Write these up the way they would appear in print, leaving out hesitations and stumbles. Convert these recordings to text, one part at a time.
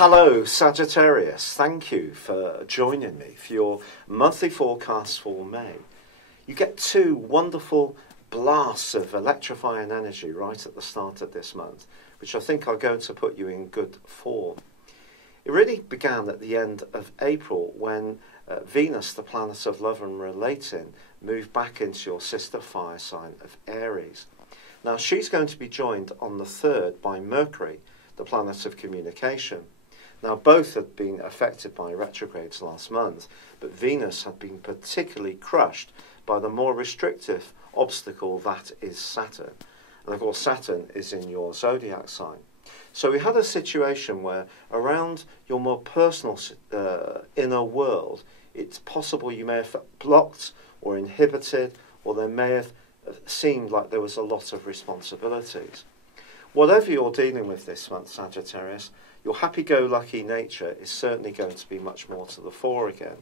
Hello Sagittarius, thank you for joining me for your monthly forecast for May. You get two wonderful blasts of electrifying energy right at the start of this month, which I think are going to put you in good form. It really began at the end of April when Venus, the planet of love and relating, moved back into your sister fire sign of Aries. Now she's going to be joined on the 3rd by Mercury, the planet of communication. Now both had been affected by retrogrades last month, but Venus had been particularly crushed by the more restrictive obstacle that is Saturn. And of course Saturn is in your Zodiac sign. So we had a situation where around your more personal inner world, it's possible you may have felt blocked or inhibited, or there may have seemed like there was a lot of responsibilities. Whatever you're dealing with this month, Sagittarius, your happy-go-lucky nature is certainly going to be much more to the fore again.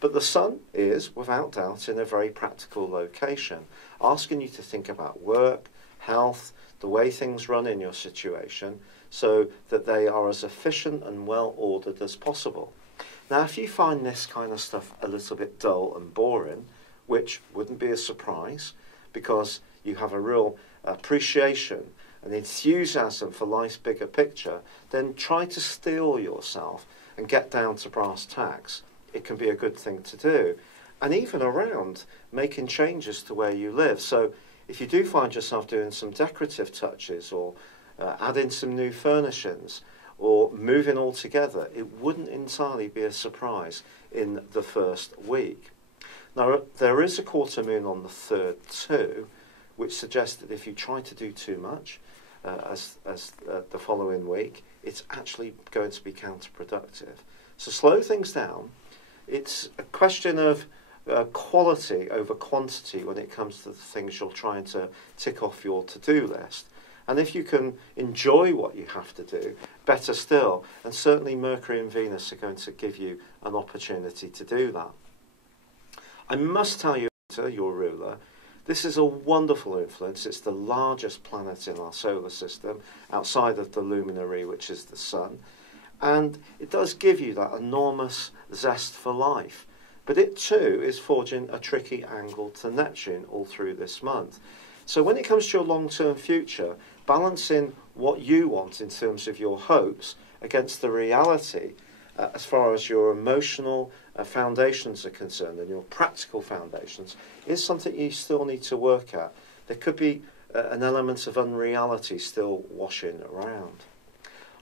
But the sun is, without doubt, in a very practical location, asking you to think about work, health, the way things run in your situation, so that they are as efficient and well-ordered as possible. Now, if you find this kind of stuff a little bit dull and boring, which wouldn't be a surprise, because you have a real appreciation and enthusiasm for life's bigger picture, then try to steel yourself and get down to brass tacks. It can be a good thing to do. And even around making changes to where you live. So if you do find yourself doing some decorative touches or adding some new furnishings or moving altogether, it wouldn't entirely be a surprise in the first week. Now, there is a quarter moon on the 3rd too, which suggests that if you try to do too much, as the following week, it's actually going to be counterproductive. So slow things down. It's a question of quality over quantity when it comes to the things you're trying to tick off your to-do list. And if you can enjoy what you have to do, better still. And certainly Mercury and Venus are going to give you an opportunity to do that. I must tell you, your ruler, this is a wonderful influence. It's the largest planet in our solar system, outside of the luminary, which is the sun. And it does give you that enormous zest for life. But it too is forging a tricky angle to Neptune all through this month. So when it comes to your long-term future, balancing what you want in terms of your hopes against the reality as far as your emotional foundations are concerned and your practical foundations is something you still need to work at. There could be an element of unreality still washing around.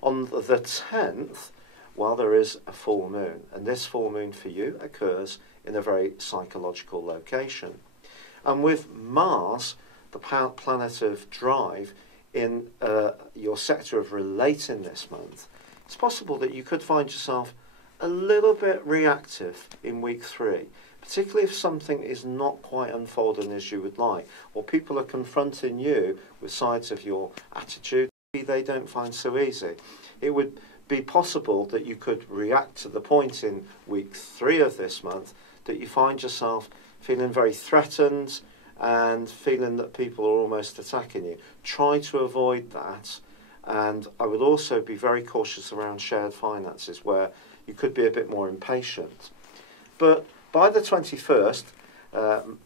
On the 10th, well, there is a full moon, and this full moon for you occurs in a very psychological location. And with Mars, the planet of drive, in your sector of relating this month, it's possible that you could find yourself a little bit reactive in week 3, particularly if something is not quite unfolding as you would like, or people are confronting you with sides of your attitude they don't find so easy. It would be possible that you could react to the point in week 3 of this month that you find yourself feeling very threatened and feeling that people are almost attacking you. Try to avoid that. And I would also be very cautious around shared finances, where you could be a bit more impatient. But by the 21st,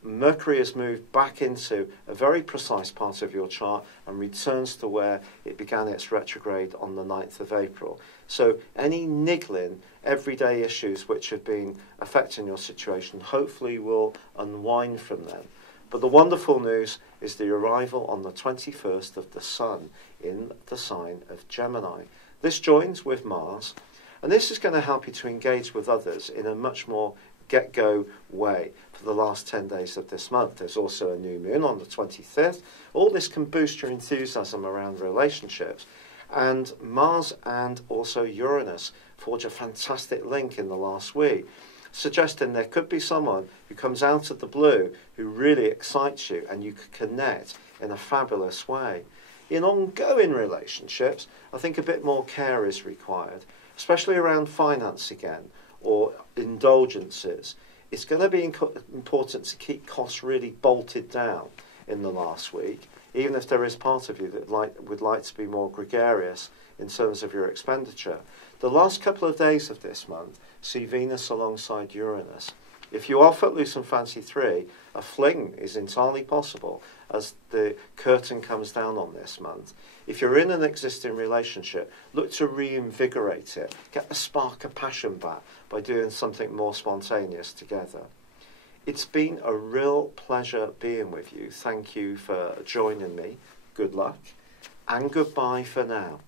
Mercury has moved back into a very precise part of your chart and returns to where it began its retrograde on the 9th of April. So any niggling, everyday issues which have been affecting your situation hopefully will unwind from them. But the wonderful news is the arrival on the 21st of the Sun in the sign of Gemini. This joins with Mars, and this is going to help you to engage with others in a much more get-go way for the last 10 days of this month. There's also a new moon on the 25th. All this can boost your enthusiasm around relationships. And Mars and also Uranus forge a fantastic link in the last week, suggesting there could be someone who comes out of the blue who really excites you and you could connect in a fabulous way. In ongoing relationships, I think a bit more care is required, especially around finance again, or indulgences. It's going to be important to keep costs really bolted down in the last week, even if there is part of you that would like to be more gregarious in terms of your expenditure. The last couple of days of this month see Venus alongside Uranus. If you are footloose and fancy 3, a fling is entirely possible as the curtain comes down on this month. If you're in an existing relationship, look to reinvigorate it. Get the spark of passion back by doing something more spontaneous together. It's been a real pleasure being with you. Thank you for joining me. Good luck and goodbye for now.